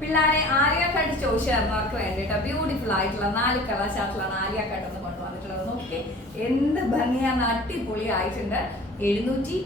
പിള്ളേരെ ആലിയ കട്ട് ചോദിച്ചവർക്ക് വേണ്ടിയിട്ട് ബ്യൂട്ടിഫുൾ ആയിട്ടുള്ള 4 കളർ ചാർട്ടിലാണ് ആലിയ കട്ട് എന്ന് കൊണ്ടുവന്നിട്ടുള്ളത്. നോക്കിയേ എന്ത് ഭംഗിയാണ്, അടിപൊളി ആയിട്ടുണ്ട്. 769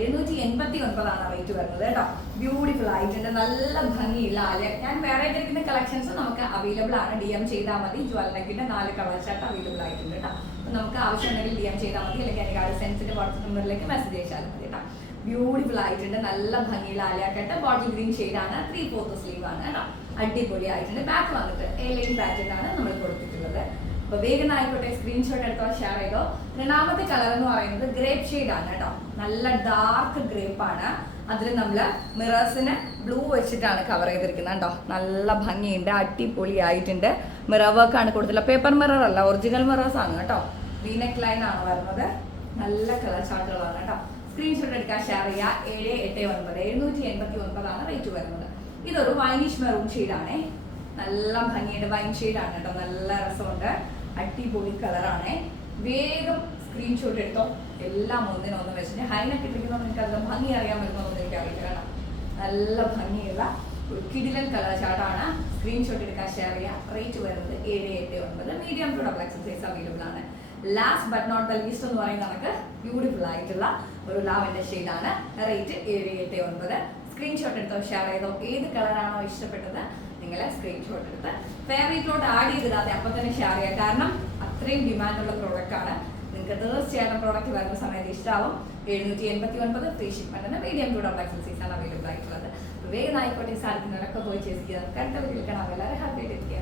789 റേറ്റ് വരുന്നത് കേട്ടോ. ബ്യൂട്ടിഫുൾ ആയിട്ടുണ്ട്, നല്ല ഭംഗിയുള്ള ആലിയ. ഞാൻ വേറെ ഇട്ടിരിക്കുന്ന കളക്ഷൻസ് നമുക്ക് അവൈലബിൾ ആണ്. DM ചെയ്താൽ മതി. ജ്വല്ലറിന്റെ 4 കളർ ചാർട്ട് അവൈലബിൾ ആയിട്ടുണ്ട് കേട്ടോ. അപ്പൊ നമുക്ക് ആവശ്യമുണ്ടെങ്കിൽ DM ചെയ്താൽ മതി, അല്ലെങ്കിൽ എനിക്ക് സെൻസിന്റെ വാട്സ്ആപ്പ് നമ്പറിലേക്ക് മെസ്സേജ് അയച്ചാലും മതി കേട്ടോ. ബ്യൂട്ടിഫുൾ ആയിട്ടുണ്ട്, നല്ല ഭംഗിയുള്ള ആലിയ കട്ട്. ബോട്ടിൽ ഗ്രീൻ ഷെയ്ഡാണ്, 3/4 സ്ലീവ് ആണ് കേട്ടോ. അടിപൊളി ആയിട്ടുണ്ട്. ബാക്ക് വന്നിട്ട് A-line പാറ്റേൺ ആണ് നമ്മൾ കൊടുത്തിട്ടുള്ളത്. അപ്പൊ വേഗം ആയിക്കോട്ടെ, സ്ക്രീൻഷോട്ട് എടുത്തോ, ഷെയർ ചെയ്തോ. രണ്ടാമത്തെ കളർ എന്ന് പറയുന്നത് ഗ്രേപ്പ് ഷെയ്ഡ് ആണ് കേട്ടോ. നല്ല ഡാർക്ക് ഗ്രേപ്പ് ആണ്. അതിൽ നമ്മൾ മിറേഴ്സിന് ബ്ലൂ വെച്ചിട്ടാണ് കവർ ചെയ്തിരിക്കുന്നത് കേട്ടോ. നല്ല ഭംഗിയുണ്ട്, അടിപൊളി ആയിട്ടുണ്ട്. മിറർ വർക്ക് ആണ് കൊടുത്തിട്ടുള്ളത്. പേപ്പർ മിറർ അല്ല, ഒറിജിനൽ മിറേഴ്സ് ആണ് കേട്ടോ. V-neck ലൈൻ ആണ് വരുന്നത്. നല്ല കളർ ചാർട്ടുകളാണ് കേട്ടോ. സ്ക്രീൻഷോട്ട് എടുക്കാൻ ഷെയർ ചെയ്യുക. 789 789 റേറ്റ് വരുന്നത്. ഇതൊരു വൈനിഷ് മെറൂൺ ഷെയ്ഡാണേ. നല്ല ഭംഗിയുടെ വൈൻ ഷെയ്ഡാണ് കേട്ടോ. നല്ല രസമുണ്ട്, അടിപൊളി കളറാണേ. വേഗം സ്ക്രീൻഷോട്ട് എടുത്തോ. എല്ലാം ഒന്നിനൊന്ന് വെച്ചിട്ട് ഹൈനൊക്കെ ഇട്ടിരിക്കുന്നത് നിങ്ങൾക്ക് അത് ഭംഗി അറിയാൻ പറ്റുന്നതൊന്നും എനിക്ക് അറിയില്ല കേട്ടോ. നല്ല ഭംഗിയുള്ള ഒരു കിടിലൻ കളർ ചാർട്ടാണ്. സ്ക്രീൻഷോട്ട് എടുക്കാൻ ഷെയർ ചെയ്യുക. റേറ്റ് വരുന്നത് 789. Medium to double XL size available ആണ്. Last but not the least എന്ന് പറയുന്ന നമുക്ക് ബ്യൂട്ടിഫുൾ ആയിട്ടുള്ള ഒരു ലാവൻഡർ ഷെയ്ഡാണ്. റേറ്റ് 789. സ്ക്രീൻഷോട്ട് എടുത്തോ, ഷെയർ ചെയ്തോ. ഏത് കളറാണോ ഇഷ്ടപ്പെട്ടത് നിങ്ങൾ സ്ക്രീൻഷോട്ട് എടുത്ത് ഫേവറേറ്റിലോട്ട് ആഡ് ചെയ്തിടാതെ അപ്പം തന്നെ ഷെയർ ചെയ്യുക. കാരണം അത്രയും ഡിമാൻഡുള്ള പ്രോഡക്റ്റ് ആണ്. നിങ്ങൾക്ക് തീർച്ചയായിട്ടും പ്രോഡക്റ്റ് വരുന്ന സമയത്ത് ഇഷ്ടമാവും. 789 ഫ്രീ ഷിപ്മെന്റിന് medium to double XL size ആണ് അവൈലബിൾ ആയിട്ടുള്ളത്. വേഗം ആയിക്കോട്ടെ, സാധിക്കുന്നവരൊക്കെ പോയി ചേച്ചിക്കുക. അടുത്ത വീട്ടിൽ കാണാം. എല്ലാവരും ഹാപ്പി ആയിട്ടിരിക്കുക.